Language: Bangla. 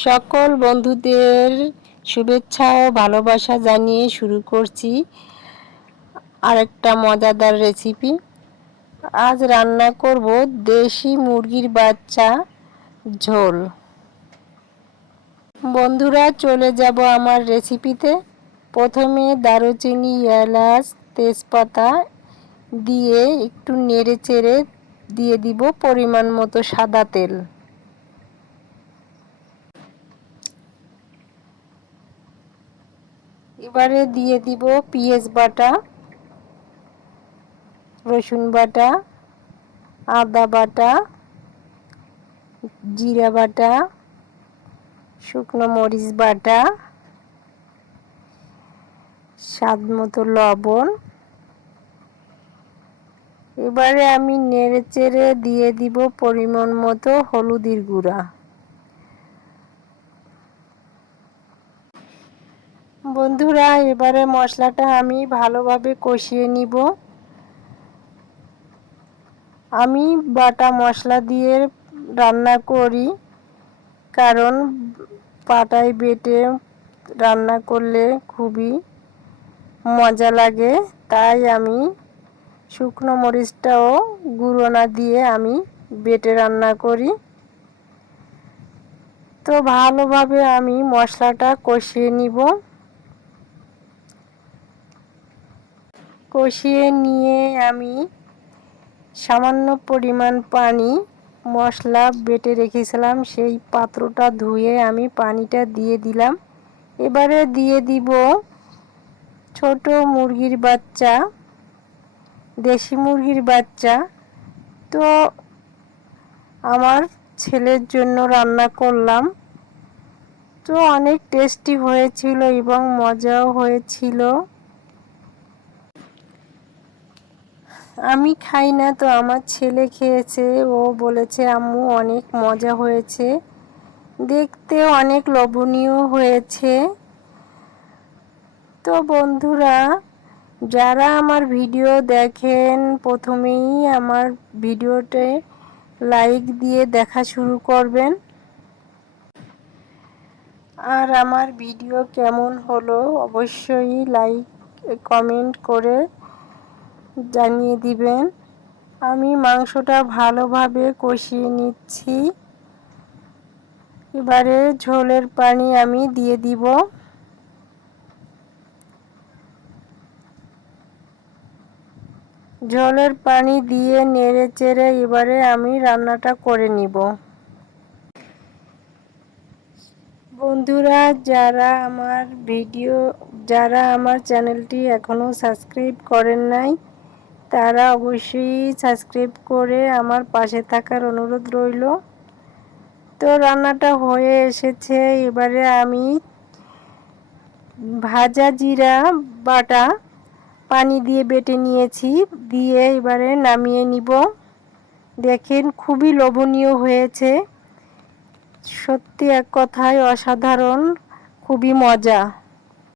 সকল বন্ধুদের শুভেচ্ছা ও ভালোবাসা জানিয়ে শুরু করছি আরেকটা মজাদার রেসিপি আজ রান্না করব দেশি মুরগির বাচ্চা ঝোল। বন্ধুরা, চলে যাব আমার রেসিপিতে প্রথমে দারুচিনি, এলাচ, তেজপাতা দিয়ে একটু নেড়ে চেড়ে দিয়ে দিব পরিমাণ মতো সাদা তেল। এবারে দিয়ে দিব পেঁয়াজ বাটা, রসুন বাটা, আদা বাটা, জিরা বাটা, শুকনো মরিচ বাটা, স্বাদ মতো লবণ। এবারে আমি নেড়ে চেড়ে দিয়ে দিব পরিমাণ মতো হলুদের গুঁড়া। বন্ধুরা, এবারে মশলাটা আমি ভালোভাবে কষিয়ে নিব। আমি বাটা মশলা দিয়ে রান্না করি, কারণ পাটায় বেটে রান্না করলে খুবই মজা লাগে। তাই আমি শুকনো মরিচটাও গুঁড়ো না দিয়ে আমি বেটে রান্না করি। তো ভালোভাবে আমি মশলাটা কষিয়ে নিব। কষিয়ে নিয়ে আমি সামান্য পরিমাণ পানি, মশলা বেটে রেখেছিলাম। সেই পাত্রটা ধুয়ে আমি পানিটা দিয়ে দিলাম। এবারে দিয়ে দিব ছোট মুরগির বাচ্চা, দেশি মুরগির বাচ্চা। তো আমার ছেলের জন্য রান্না করলাম। তো অনেক টেস্টি হয়েছিল এবং মজাও হয়েছিল। আমি খাই না, তো আমার ছেলে খেয়েছে। ও বলেছে, আম্মু, অনেক মজা হয়েছে। দেখতে অনেক লোভনীয় হয়েছে। তো বন্ধুরা, যারা আমার ভিডিও দেখেন, প্রথমেই আমার ভিডিওতে লাইক দিয়ে দেখা শুরু করবেন। আর আমার ভিডিও কেমন হলো, অবশ্যই লাইক, কমেন্ট করে জানিয়ে দিবেন। আমি মাংসটা ভালোভাবে কষিয়ে নিচ্ছি। এবারে ঝোলের পানি আমি দিয়ে দিব। ঝোলের পানি দিয়ে নেড়ে চেড়ে এবারে আমি রান্নাটা করে নিব। বন্ধুরা, যারা আমার ভিডিও, যারা আমার চ্যানেলটি এখনও সাবস্ক্রাইব করেন নাই তারা অবশ্যই সাবস্ক্রাইব করে আমার পাশে থাকার অনুরোধ রইল। তো রান্নাটা হয়ে এসেছে। এবারে আমি ভাজা জিরা, বাটা পানি দিয়ে বেটে নিয়েছি। দিয়ে এবারে নামিয়ে নিব। দেখেন খুবই লোভনীয় হয়েছে। সত্যি এক কথায় অসাধারণ, খুবই মজা।